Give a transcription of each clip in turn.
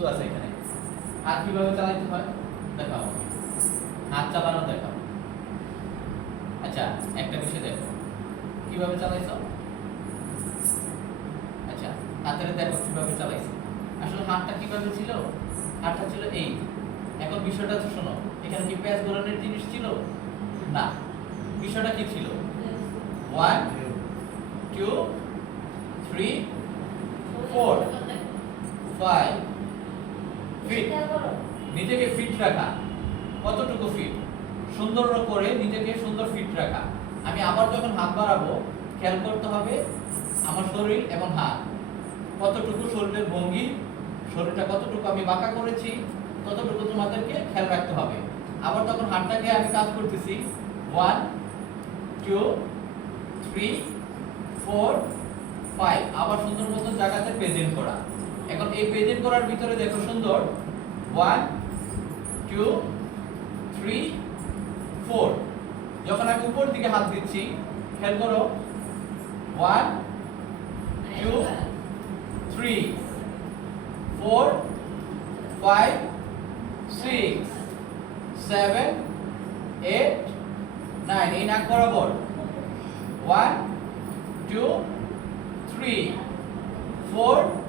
তো আছে এখানে হাত কিভাবে চালাতে হয় দেখাও হাত চালানো দেখাও আচ্ছা একটা বিষয় দেখো কিভাবে চালাইছো আচ্ছা হাতের দেখো কিভাবে চালাইছো আসলে হাতটা কিভাবে ছিল হাতটা ছিল এই এখন বিষয়টা তো শোনো এখানে কি প্যাচ ধরনের জিনিস ছিল না বিষয়টা কি ছিল 1 2 3 4 5 ফিট নিজেকে ফিট রাখা কতটুকু ফিট সুন্দর করে নিজেকে সুন্দর ফিট রাখা আমি আবার যখন হাত বাড়াবো খেয়াল করতে হবে আমার শরীর এবং হাত কতটুকু শরীরের ভঙ্গি শরীরটা কতটুকু আমি বাঁকা করেছি ততটুকু তোমাদেরকে খেয়াল রাখতে হবে আবার তখন হাতটাকে আমি কাজ করতেছি 1 2 3 4 5 আবার সুন্দর মতো জায়গাতে প্রেজেন্ট করা এখন এই প্রেজেন্ট করার ভিতরে দেখো সুন্দর 1 2 3 4 যখন আমি উপর দিকে হাত দিচ্ছি খেয়াল করো 1 2 3 4 5 6 7 8 9 এই নাক বরাবর 1 2 3 4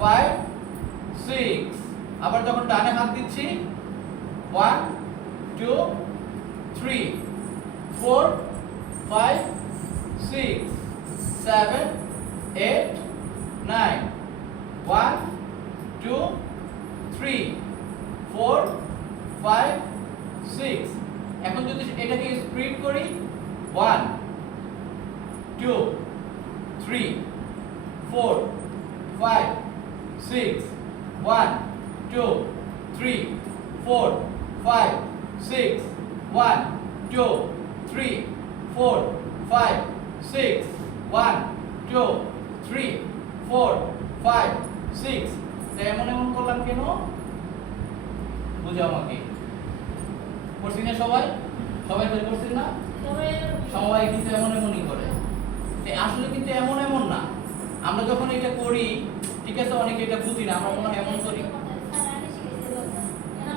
5 6 আবার যখন ডানে হাত দিচ্ছি 1 2 3 4 5 6 7 8 9 1 2 3 4 5 6 এখন যদি এটাকে স্প্লিট করি 1 2 3 4 5 6 1 2 3 4 5 6 1 2 3 4 5 6 1 2 3 4 5 6 এমন এমন করলাম কেন বুঝাও আমাকে করছি না সবাই সবাই বের করছেন না সবাই কিন্তু এমন এমনই করে আসলে কিন্তু এমন এমন না আমরা যখন এটা করি ঠিক আছে অনেকে এটা বুঝি না আমরা মনে হয় এমন করি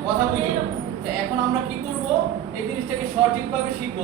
কথা বুঝি এখন আমরা কি করব এই জিনিসটাকে সঠিকভাবে শিখবো